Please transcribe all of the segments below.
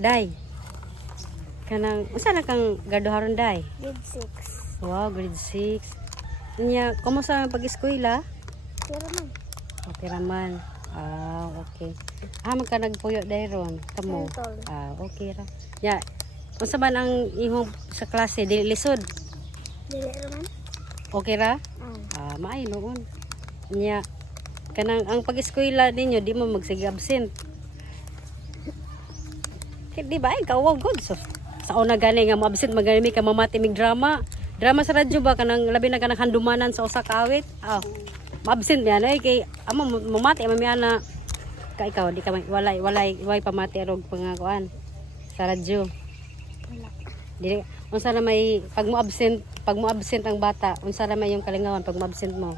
Day. Kanang unsa na kang graduharon day? Grade 6. Wow, grade 6. Nya, kumusta ang pag-eskwela? Pero man. Okay raman. Ah, okay. Magka nagpuyo day ron. Kamo. Santol. Okay ra. Ya, unsa man ang imong sa klase dili lisod? Dili naman. Okay ra? Maayo noon. Nya, kanang ang pag-eskwela ninyo di mo magsige absent. Di ba ikaw wow good so. Sa una gani nga mo absent magani ka mamati mig drama. Drama sa radyo ba kanang labi na kanang handumanan sa usa ka awit? Ma-absent yan ay kay amo mamati mamiyana ka ikaw di ka walay pamati og pangakuan sa radyo. Wala. Dili unsa na may pag mo absent ang bata, unsa na may yung kalingawan pag mo absent mo?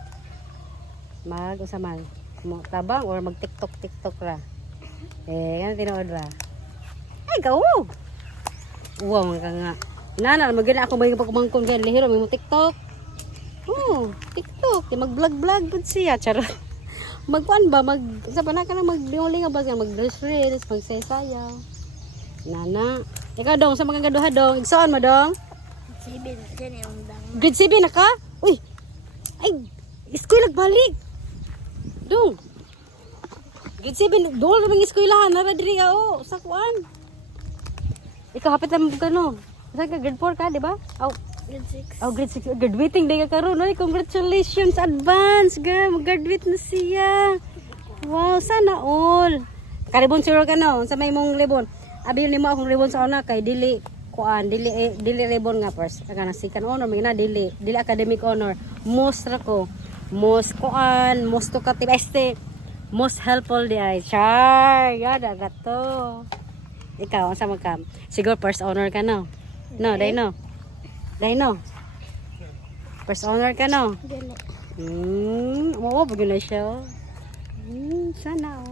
Unsa man? Mo tabang or mag TikTok ra. Ano tinuod ra? Ay go. Wow ka nga. Inana magana ako may pagkumangkon gan lihiro may mo TikTok. TikTok, mag-vlog pud siya, charot. Magkuan ba sa panaka na maglingaw ba mag-dress reels, magsayaw. Nana, ikaw dong sa mga gaduha dong, igsoon mo dong? 7 dyan yung dang. Grade 7 na ka? Uy. Ay, eskwela balik. Dong. Grade 7 dol ra mang eskwelahan na diri sa kuan. Ikaw hapit na mo kano. Sa ka grade 4 ka, di ba? Grade 6. Grade 6. Graduating day ka karon. Ay, congratulations. Advance, girl. Mag-graduate na siya. Wow, sana all. Karibon sure ka no. Sa may mong libon. Abi ni mo akong libon sa una kay dili libon nga first. Kana second honor may na dili academic honor. Most ra ko. Most kuan, most talkative most helpful di ay. Char, yada gato. Ikaw unsa man ka? Siguro first honor ka no. No, dai no. First honor ka no? Dili. Oo, pag na siya. Sana